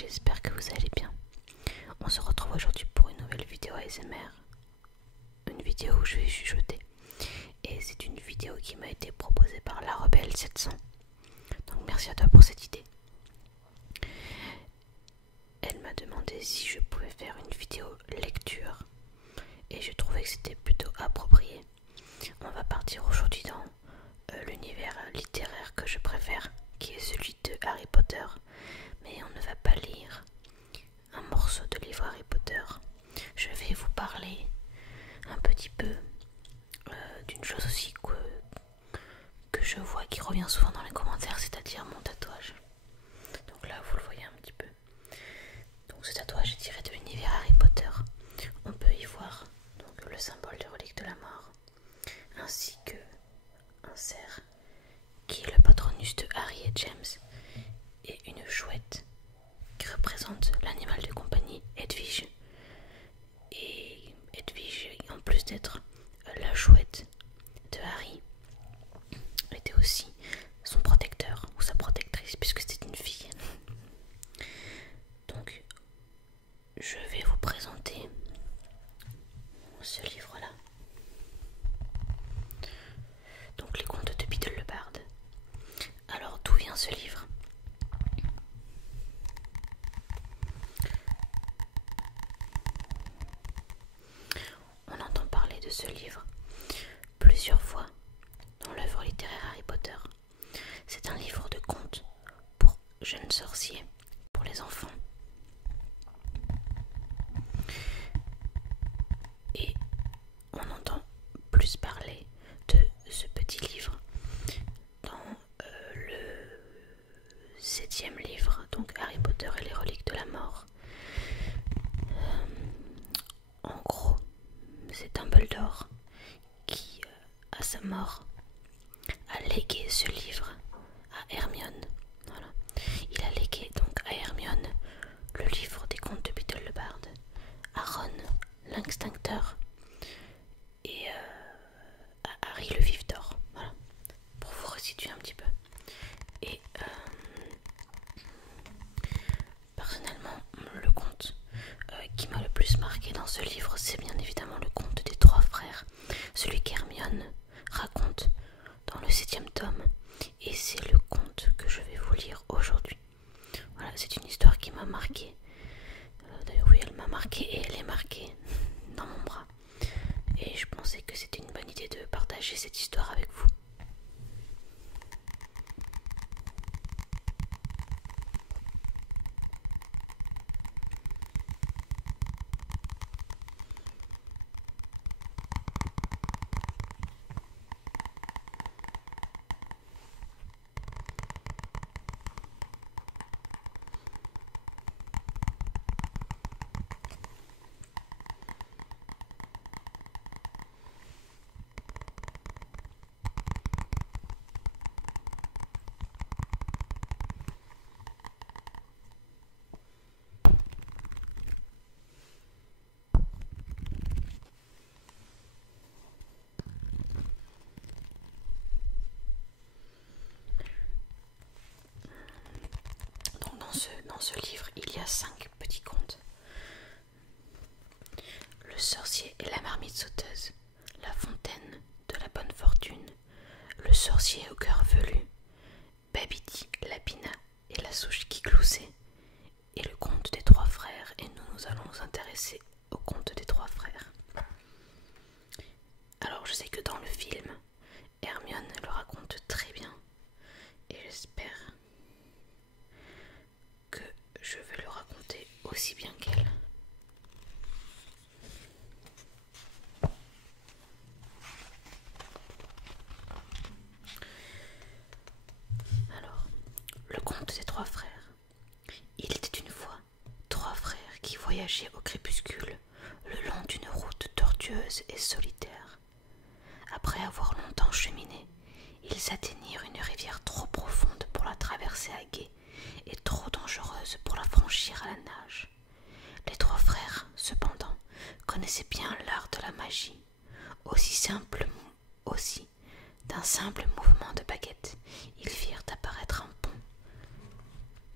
j'espère que vous allez bien. On se retrouve aujourd'hui pour une nouvelle vidéo ASMR. Une vidéo où je vais chuchoter. Et c'est une vidéo qui m'a été proposée par La Rebelle 700. Donc merci à toi pour cette idée. Elle m'a demandé si je pouvais faire une vidéo lecture. Et je trouvais que c'était plutôt approprié. On va partir aujourd'hui dans l'univers littéraire que je préfère, qui est celui de Harry Potter. Mais on ne va pas lire un morceau de livre Harry Potter. Je vais vous parler un petit peu d'une chose aussi que je vois qui revient souvent dans les commentaires, c'est-à-dire mon tatouage. Donc là vous le voyez un petit peu. Donc ce tatouage est tiré de l'univers Harry Potter. On peut y voir donc le symbole de relique de la mort, ainsi que un cerf qui est le patronus de Harry et James, et une chouette qui représente l'animal de compagnie Hedwige. Et Hedwige, en plus d'être la chouette de Harry, était aussi son protecteur ou sa protectrice, puisque c'était une fille. Donc je vais vous présenter ce livre-là. Donc les contes de Biddle le Barde. Alors d'où vient ce livre ? On entend parler de ce livre plusieurs fois dans l'œuvre littéraire Harry Potter. C'est un livre de contes pour jeunes sorciers, pour les enfants. Et on entend plus parler de ce petit livre dans le 7e livre, donc Harry Potter et les reliques de la mort. En gros, c'est Dumbledore qui, à sa mort, a légué ce livre à Hermione. Voilà. Il a légué donc à Hermione le livre des contes de Biddle le Barde, à Ron l'Instincteur et à Harry le Vif d'Or. Voilà, pour vous resituer un petit peu. Et personnellement, le conte qui m'a le plus marqué dans ce livre, c'est bien évidemment le conte des 3 frères, celui qu'Hermione raconte dans le 7e tome, et c'est le conte que je vais vous lire aujourd'hui. Voilà, c'est une histoire qui m'a marqué. D'ailleurs oui, elle m'a marqué et elle est marquée dans mon bras. Et je pensais que c'était une bonne idée de partager cette histoire avec vous. Dans ce livre, il y a 5 petits contes. Le sorcier et la marmite sauteuse, la fontaine de la bonne fortune, le sorcier au cœur velu, Babidi, Lapina et la souche qui gloussait, et le conte des 3 frères. Et nous allons nous intéresser au conte des 3 frères. Alors je sais que dans le film, Hermione le raconte très bien, et j'espère que je vais le raconter aussi bien qu'elle. Alors, le conte des 3 frères. Il était une fois 3 frères qui voyageaient au crépuscule le long d'une route tortueuse et solitaire. Après avoir longtemps cheminé, ils atteignirent une rivière trop profonde pour la traverser à gué et trop dangereuse pour la franchir à la nage. Les 3 frères, cependant, connaissaient bien l'art de la magie. Aussi, d'un simple mouvement de baguette, ils firent apparaître un pont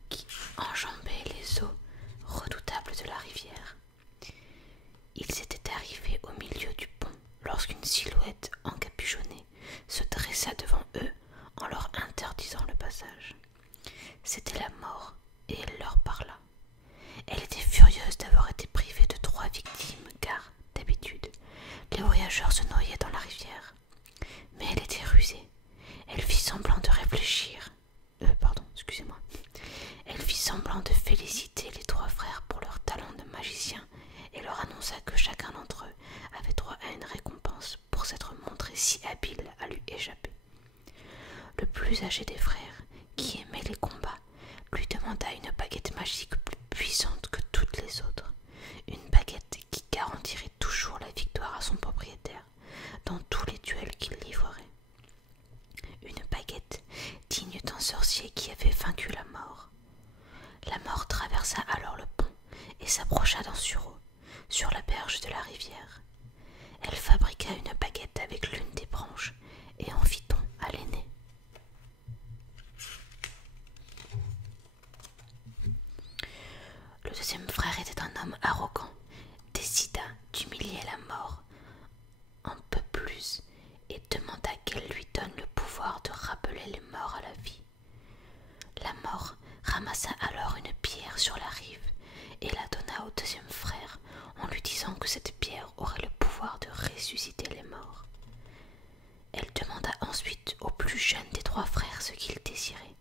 qui enjambait les eaux de la rivière. Ils étaient arrivés au milieu du pont lorsqu'une silhouette encapuchonnée se dressa devant eux en leur interdisant le passage. C'était la mort et elle leur parla. Elle était furieuse d'avoir été privée de 3 victimes car, d'habitude, les voyageurs se noyaient dans la rivière. Mais elle était rusée. Elle fit semblant de réfléchir. Excusez-moi. Elle fit semblant de féliciter les 3 frères pour leur talent de magicien et leur annonça que chacun d'entre eux avait droit à une récompense pour s'être montré si habile à lui échapper. Le plus âgé des frères, qui aimait les combats, lui demanda une baguette magique plus puissante que toutes les autres, une baguette qui garantirait toujours la victoire à son propriétaire dans tous les duels qu'il livrerait. Une baguette digne d'un sorcier qui avait vaincu la mort. La mort traversa alors le pont et s'approcha d'un sureau, sur la berge de la rivière. Elle fabriqua une baguette avec l'une des branches et en fit don à l'aîné. Le deuxième frère était un homme arrogant, décida d'humilier la mort un peu plus et demanda qu'elle lui donne le pouvoir de rappeler les morts à la vie. La mort ramassa alors une pierre sur la rive et la donna au deuxième frère en lui disant que cette pierre aurait le pouvoir de ressusciter les morts. Elle demanda ensuite au plus jeune des 3 frères ce qu'il désirait.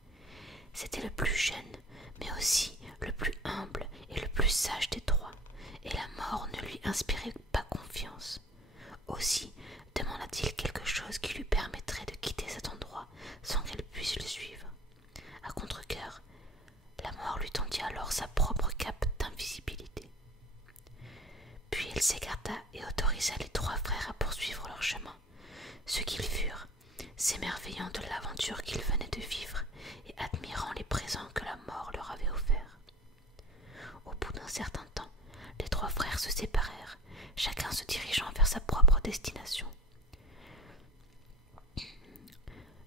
C'était le plus jeune, mais aussi le plus humble et le plus sage des 3, et la mort ne lui inspirait pas confiance. Aussi demanda-t-il quelque chose qui lui permettrait de quitter cet endroit sans qu'elle puisse le suivre. À contre-cœur, la mort lui tendit alors sa propre cape d'invisibilité. Puis elle s'écarta et autorisa les 3 frères à poursuivre leur chemin, ce qu'ils furent, s'émerveillant de l'aventure qu'ils venaient de vivre et admirant les présents que la mort leur avait offerts. Au bout d'un certain temps, les 3 frères se séparèrent, chacun se dirigeant vers sa propre destination.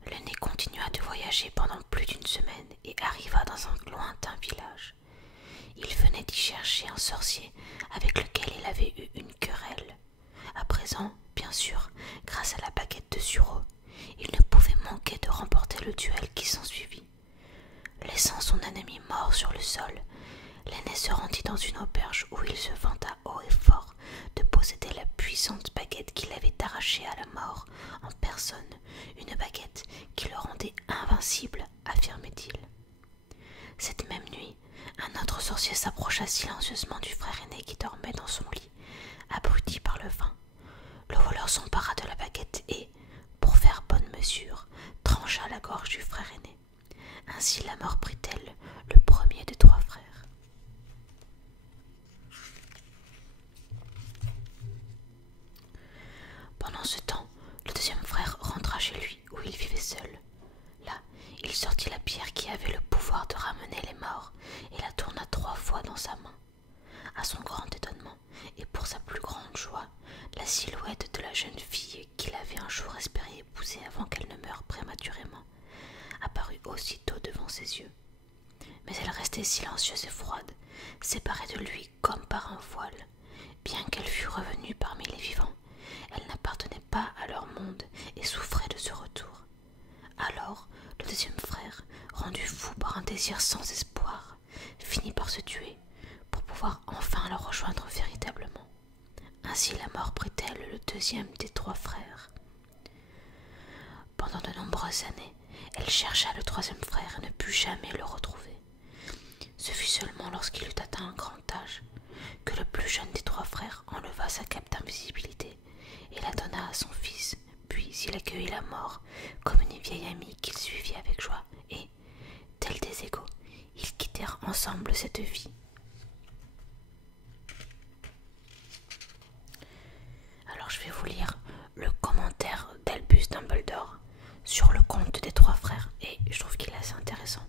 L'aîné continua de voyager pendant plus d'1 semaine et arriva dans un lointain village. Il venait d'y chercher un sorcier avec lequel il avait eu une querelle. À présent, bien sûr, grâce à la baguette de sureau, il ne pouvait manquer de remporter le duel qui s'ensuivit. Laissant son ennemi mort sur le sol, l'aîné se rendit dans une auberge où il se vanta haut et fort de posséder la puissante baguette qu'il avait arrachée à la mort en personne, une baguette qui le rendait invincible, affirmait-il. Cette même nuit, un autre sorcier s'approcha silencieusement du frère aîné qui dormait dans son lit, abruti par le vin. Le voleur s'empara de la baguette et, pour faire bonne mesure, trancha la gorge du frère aîné. Ainsi la mort prit-elle le premier des 3 frères. Pendant ce temps, le deuxième frère rentra chez lui où il vivait seul. Là, il sortit la pierre qui avait le pouvoir de ramener les morts et la tourna 3 fois dans sa main. À son grand étonnement et pour sa plus grande joie, la silhouette de la jeune fille qu'il avait un jour espéré épouser avant qu'elle ne meure prématurément apparut aussitôt devant ses yeux. Mais elle restait silencieuse et froide, séparée de lui comme par un voile. Bien qu'elle fût revenue parmi les vivants, elle n'appartenait pas à leur monde et souffrait de ce retour. Alors, le deuxième frère, rendu fou par un désir sans espoir, finit par se tuer pour pouvoir enfin la rejoindre véritablement. Ainsi la mort prit-elle le deuxième des 3 frères. Pendant de nombreuses années, elle chercha le 3e frère et ne put jamais le retrouver. Ce fut seulement lorsqu'il eut atteint un grand âge que le plus jeune des 3 frères enleva sa cape d'invisibilité et la donna à son fils, puis il accueillit la mort comme une vieille amie qu'il suivit avec joie et, tels des égaux, ils quittèrent ensemble cette vie. Alors je vais vous lire le commentaire d'Albus Dumbledore sur le conte des 3 frères et je trouve qu'il est assez intéressant.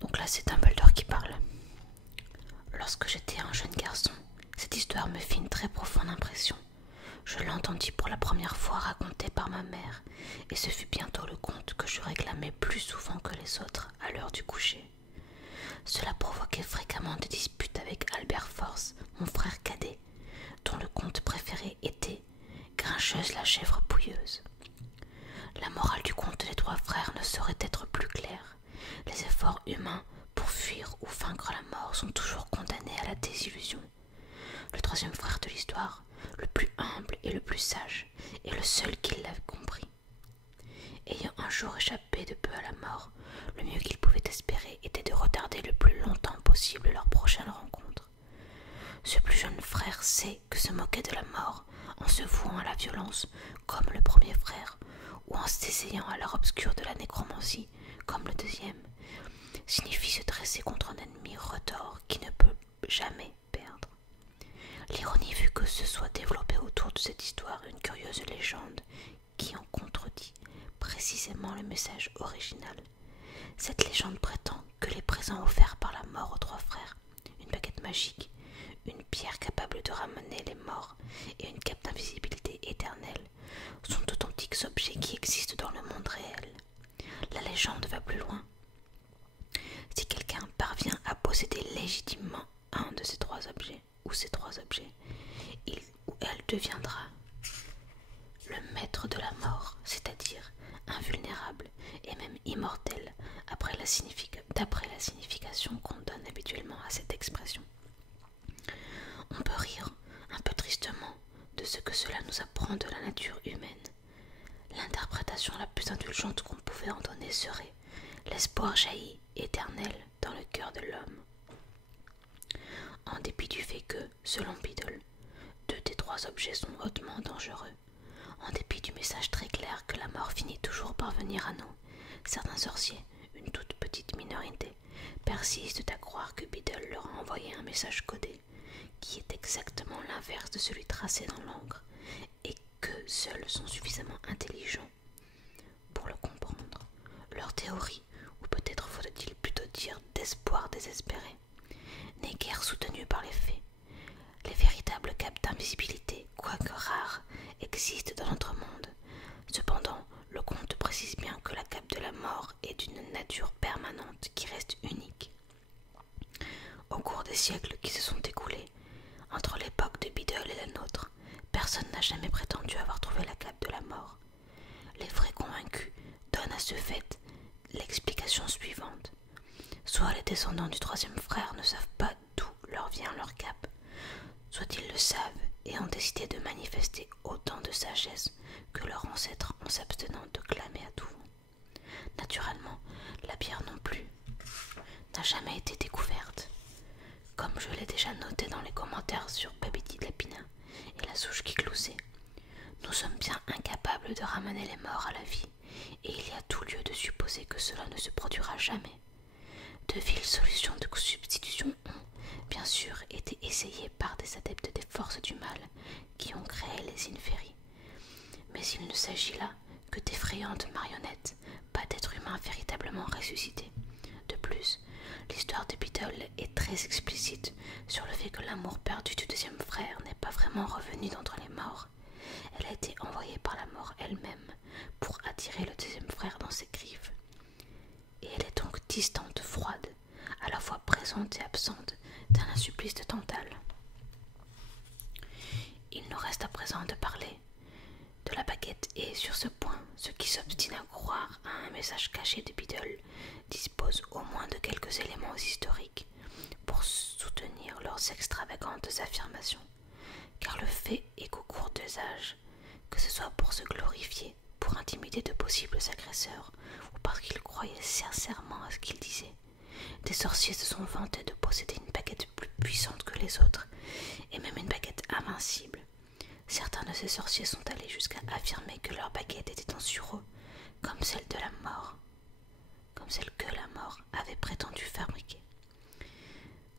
Donc là c'est Dumbledore qui parle. Lorsque j'étais un jeune garçon, cette histoire me fit une très profonde impression. Je l'entendis pour la première fois racontée par ma mère, et ce fut bientôt le conte que je réclamais plus souvent que les autres à l'heure du coucher. Cela provoquait fréquemment des disputes avec Albert Force, mon frère cadet, dont le conte préféré était Grincheuse la chèvre pouilleuse. La morale du conte des trois frères ne saurait être plus claire. Les efforts humains pour fuir ou vaincre la mort sont toujours condamnés à la désillusion. Le troisième frère de l'histoire, le plus humble et le plus sage, est le seul qui l'a compris. Ayant un jour échappé de peu à la mort, le mieux qu'ils pouvaient espérer était de retarder le plus longtemps possible leur prochaine rencontre. Ce plus jeune frère sait que se moquer de la mort en se vouant à la violence, comme le premier frère, ou en s'essayant à l'art obscur de la nécromancie, comme le deuxième, signifie se dresser contre un ennemi retors qui ne peut jamais perdre. L'ironie fut que se soit développée autour de cette histoire une curieuse légende qui en contredit précisément le message original. Cette légende prétend que les présents offerts par la mort aux trois frères, une baguette magique, une pierre capable de ramener les morts et une cape d'invisibilité éternelle, sont d'authentiques objets qui existent dans le monde réel. La légende va plus loin. Si quelqu'un parvient à posséder légitimement un de ces trois objets, ou ces trois objets, il ou elle deviendra le maître de la mort, c'est-à-dire invulnérable et même immortel d'après la signification qu'on donne habituellement à cette expression. On peut rire un peu tristement de ce que cela nous apprend de la nature humaine. L'interprétation la plus indulgente qu'on pouvait en donner serait l'espoir jaillit éternel dans le cœur de l'homme. En dépit du fait que, selon Biddle, 2 des 3 objets sont hautement dangereux, en dépit du message très clair que la mort finit toujours par venir à nous, certains sorciers, une toute petite minorité, persistent à croire que Biddle leur a envoyé un message codé, qui est exactement l'inverse de celui tracé dans l'encre, et que seuls sont suffisamment intelligents pour le comprendre. Leur théorie, ou peut-être faut-il plutôt dire d'espoir désespéré, n'est guère soutenue par les faits. Les véritables capes d'invisibilité, quoique rares, existent dans notre monde. Cependant, le conte précise bien que la cape de la mort est d'une nature permanente qui reste unique. Au cours des siècles qui se sont écoulés, entre l'époque de Biddle et la nôtre, personne n'a jamais prétendu avoir trouvé la cape de la mort. Les vrais convaincus donnent à ce fait l'explication suivante. Soit les descendants du troisième frère ne savent pas d'où leur vient leur cape, soit ils le savent et ont décidé de manifester autant de sagesse que leurs ancêtres en s'abstenant de clamer à tout vent. Naturellement, la pierre non plus n'a jamais été découverte. Comme je l'ai déjà noté dans les commentaires sur Babidi Lapina et la souche qui cloussait, nous sommes bien incapables de ramener les morts à la vie, et il y a tout lieu de supposer que cela ne se produira jamais. De viles solutions de substitution ont, bien sûr, été essayées par des adeptes des forces du mal qui ont créé les inféries. Mais il ne s'agit là que d'effrayantes marionnettes, pas d'êtres humains véritablement ressuscités. De plus, l'histoire de Biddle est très explicite sur le fait que l'amour perdu du deuxième frère n'est pas vraiment revenu d'entre les morts. Elle a été envoyée par la mort elle-même pour attirer le deuxième frère dans ses griffes. Et elle est donc distante, froide, à la fois présente et absente d'un insupplice de Tantale. Il nous reste à présent de parler de la baguette et sur ce point, ceux qui s'obstinent à croire à un message caché de Biddle disposent au moins de quelques éléments historiques pour soutenir leurs extravagantes affirmations, car le fait est qu'au cours des âges, que ce soit pour se glorifier, pour intimider de possibles agresseurs, ou parce qu'ils croyaient sincèrement à ce qu'ils disaient, des sorciers se sont vantés de posséder une baguette plus puissante que les autres, et même une baguette invincible. Certains de ces sorciers sont allés jusqu'à affirmer que leur baguette était en sureau, comme celle de la mort, comme celle que la mort avait prétendu fabriquer.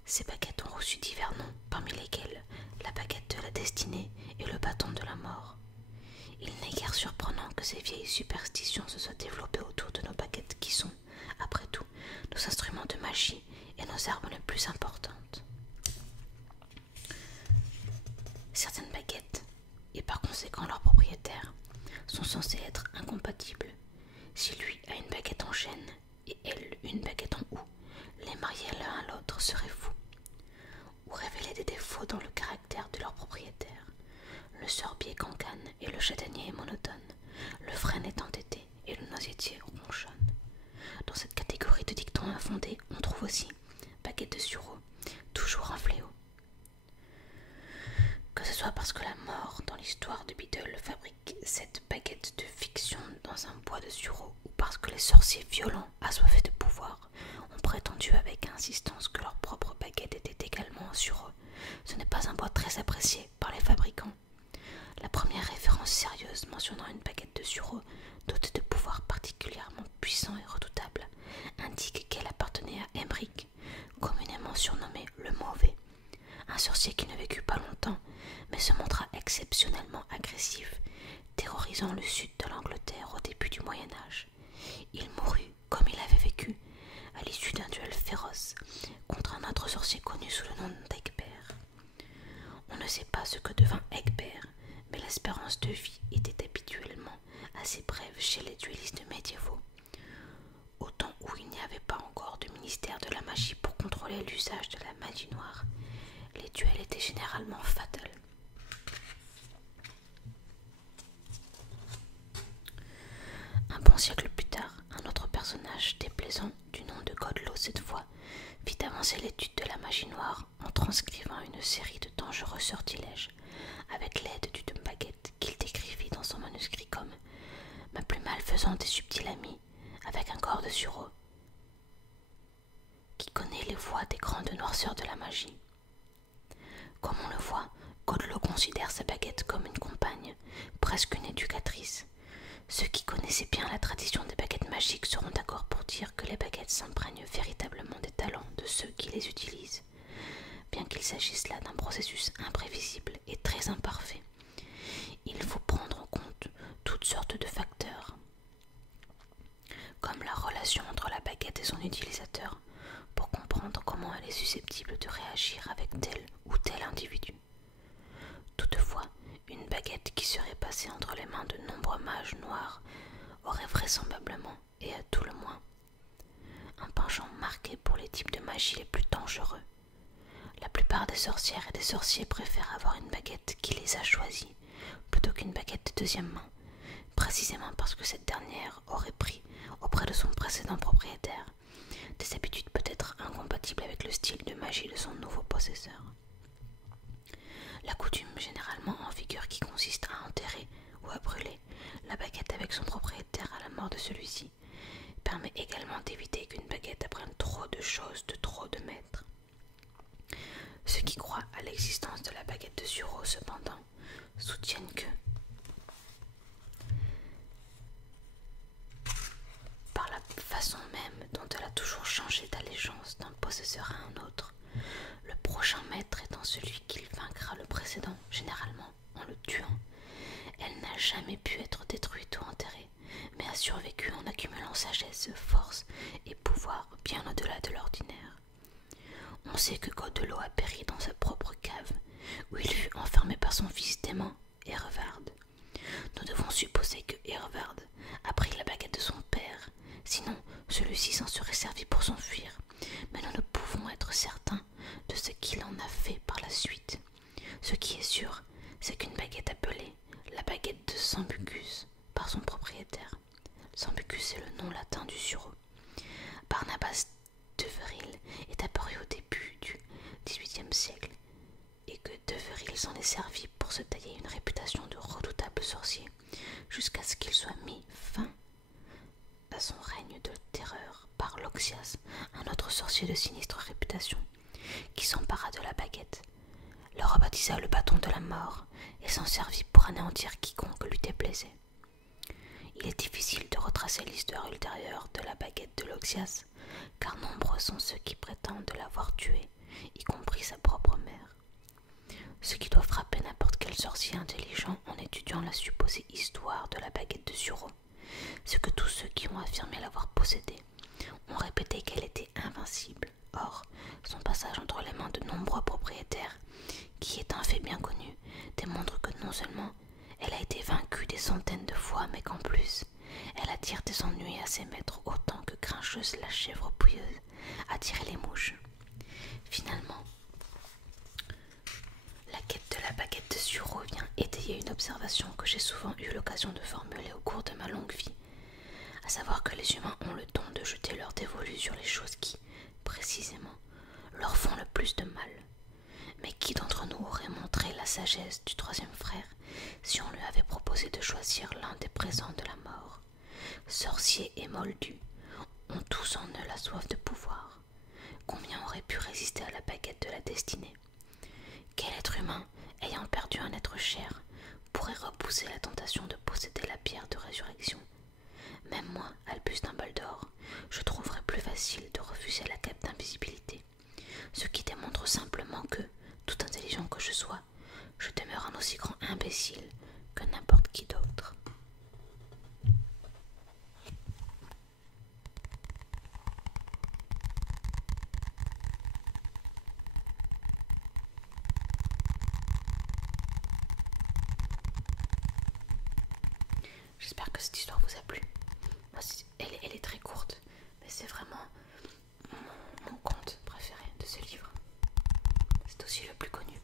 Ces baguettes ont reçu divers noms, parmi lesquels la baguette de la destinée et le bâton de la mort. Il n'est guère surprenant que ces vieilles superstitions se soient développées autour de nos baguettes qui sont, après tout, nos instruments de magie et nos armes les plus importantes. Certaines baguettes, et par conséquent leurs propriétaires, sont censés être incompatibles. Si lui a une baguette en chêne et elle une baguette en houx, les marier l'un à dans un bois de sureau ou parce que les sorciers violents, assoiffés de pouvoir, ont prétendu avec insistance que leur propre baguette était également un sureau, ce n'est pas un bois très apprécié par les fabricants. La première référence sérieuse mentionnant une baguette de sureau dotée de pouvoirs particulièrement puissants et redoutables indique qu'elle appartenait à Aymeric, communément surnommé le Mauvais, un sorcier qui ne vécut pas longtemps, mais se montra exceptionnellement agressif, terrorisant le sud de l'Angleterre au début du Moyen-Âge. Il mourut, comme il avait vécu, à l'issue d'un duel féroce contre un autre sorcier connu sous le nom d'Egbert. On ne sait pas ce que devint Egbert, mais l'espérance de vie était habituellement assez brève chez les duellistes médiévaux. Au temps où il n'y avait pas encore de ministère de la magie pour contrôler l'usage de la magie noire, les duels étaient généralement fatals. Un bon siècle plus tard, un autre personnage déplaisant, du nom de Godlow cette fois, fit avancer l'étude de la magie noire en transcrivant une série de dangereux sortilèges, avec l'aide d'une baguette qu'il décrivit dans son manuscrit comme « ma plus malfaisante et subtile amie, avec un corps de sureau, qui connaît les voies des grandes noirceurs de la magie. » Comme on le voit, Godlow considère sa baguette comme une compagne, presque une éducatrice. Ceux qui connaissaient bien la tradition des baguettes magiques seront d'accord pour dire que les baguettes s'imprègnent véritablement des talents de ceux qui les utilisent, bien qu'il s'agisse là d'un processus imprévisible et très imparfait. Il faut prendre en compte toutes sortes de facteurs, comme la relation entre la baguette et son utilisateur, pour comprendre comment elle est susceptible de réagir avec tel ou tel individu. Toutefois, une baguette qui serait passée entre les mains de nombreux mages noirs aurait vraisemblablement, et à tout le moins, un penchant marqué pour les types de magie les plus dangereux. La plupart des sorcières et des sorciers préfèrent avoir une baguette qui les a choisis, plutôt qu'une baguette de deuxième main, précisément parce que cette dernière aurait pris, auprès de son précédent propriétaire, des habitudes peut-être incompatibles avec le style de magie de son nouveau possesseur. La coutume généralement en vigueur qui consiste à enterrer ou à brûler la baguette avec son propriétaire à la mort de celui-ci permet également d'éviter qu'une baguette apprenne trop de choses de trop de maîtres. Ceux qui croient à l'existence de la baguette de sureau, cependant, soutiennent que, par la façon même dont elle a toujours changé d'allégeance d'un possesseur à un autre, le prochain maître étant celui qui vaincra le précédent, généralement en le tuant, elle n'a jamais pu être détruite ou enterrée, mais a survécu en accumulant sagesse, force et pouvoir bien au-delà de l'ordinaire. On sait que Godlow a péri dans sa propre cave, où il fut enfermé par son fils démon, Hervard. Nous devons supposer que Hervard a pris la baguette de son père, sinon celui-ci s'en serait servi pour s'enfuir, mais nous ne pouvons être certains de ce qu'il en a fait par la suite. Ce qui est sûr, c'est qu'une baguette appelée la baguette de Sambucus par son propriétaire. Sambucus est le nom latin du sureau. Barnabas Deveril est apparu au début du XVIIIe siècle et que Deveril s'en est servi pour se tailler une réputation de redoutable sorcier jusqu'à ce qu'il soit mis fin à son règne de terreur par Loxias, un autre sorcier de sinistre réputation, qui s'empara de la baguette, le rebaptisa le bâton de la mort et s'en servit pour anéantir quiconque lui déplaisait. Il est difficile de retracer l'histoire ultérieure de la baguette de Loxias, car nombreux sont ceux qui prétendent l'avoir tuée, y compris sa propre mère. Ce qui doit frapper n'importe quel sorcier intelligent en étudiant la supposée histoire de la baguette de sureau, c'est que tous ceux qui ont affirmé l'avoir possédée ont répété qu'elle était invincible. Or, son passage entre les mains de nombreux propriétaires, qui est un fait bien connu, démontre que non seulement elle a été vaincue des centaines de fois, mais qu'en plus, elle attire des ennuis à ses maîtres autant que Grincheuse la chèvre pouilleuse attirait les mouches. Finalement, la quête de la baguette de sureau vient étayer une observation que j'ai souvent eu l'occasion de formuler au cours de ma longue vie, à savoir que les humains ont le don de jeter leur dévolu sur les choses qui, précisément, leur font le plus de mal. Mais qui d'entre nous aurait montré la sagesse du troisième frère si on lui avait proposé de choisir l'un des présents de la mort, sorciers et moldus, ont tous en eux la soif de pouvoir. Combien aurait pu résister à la baguette de la destinée? Quel être humain, ayant perdu un être cher, pourrait repousser la tentation de posséder la pierre de résurrection? Même moi, Albus Dumbledore, je trouverais plus facile de refuser la cape d'invisibilité, ce qui démontre simplement que, tout intelligent que je sois, je demeure un aussi grand imbécile que n'importe qui d'autre. J'espère que cette histoire vous a plu. Moi, elle est très courte, mais c'est vraiment mon conte préféré de ce livre. C'est aussi le plus connu.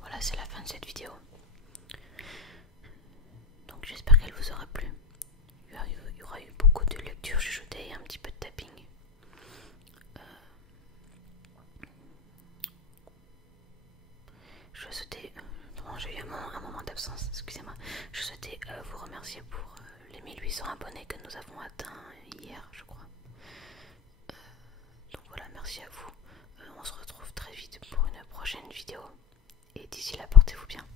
Voilà, c'est la fin de cette vidéo. Donc j'espère qu'elle vous aura plu. Il y aura eu beaucoup de lectures chuchotées et un petit peu de tapping. Je souhaitais, j'ai eu un moment d'absence, excusez-moi. Je souhaitais vous remercier pour les 1800 abonnés que nous avons atteints hier, je crois. Donc voilà, merci à vous. On se retrouve très vite pour une prochaine vidéo. Et d'ici là, portez-vous bien.